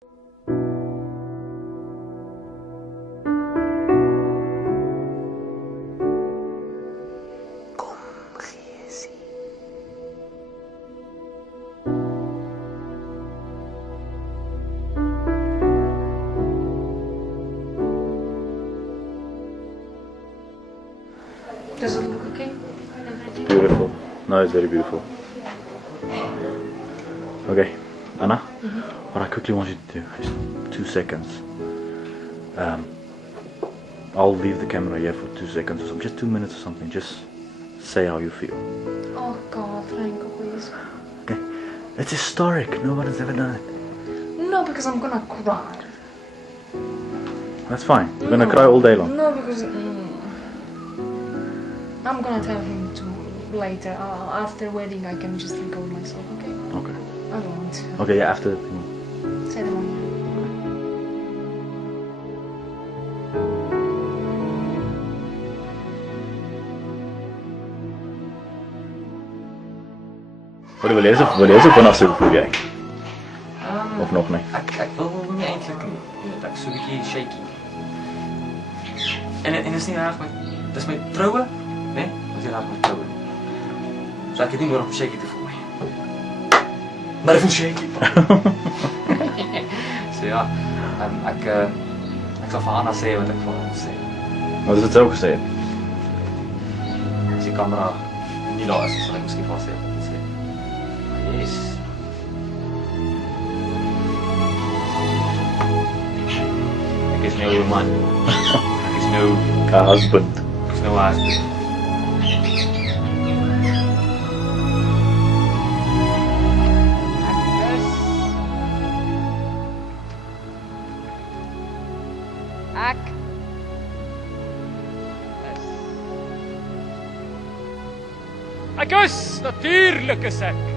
Does it look okay? Everything? Beautiful. No, it's very beautiful. Okay, Anna, what I quickly want you to do is 2 seconds. I'll leave the camera here for 2 seconds or something, just 2 minutes or something. Just say how you feel. Oh God, Franco, please. Okay, it's historic. Nobody's ever done it. No, because I'm gonna cry. That's fine. You're gonna cry all day long. No, because I'm gonna tell him to later. After wedding, I can just record myself. Okay? Okay. I don't want to. Okay, yeah, after. Ceremony. Wat wil jy so vanaf so voel jy? Of nog nie? Ek wil nie eintlik nie. Ek so 'n bietjie shaky. En is nie reg met dis my troue, né? Dis nie reg met troue. So ek het nie nodig om shaky te voel nie. Maar ek voel shaky. So ja, ek sal vir Anna sê wat ek vir haar sê. Wat is dit ook gesê? As die kamera nie daar is, sal ek miskien vir haar sê wat ek sê. Yes. Ek is nou 'n man. Ek is nou A husband. Ek is nou 'n husband. Ek is natuurlik is ek.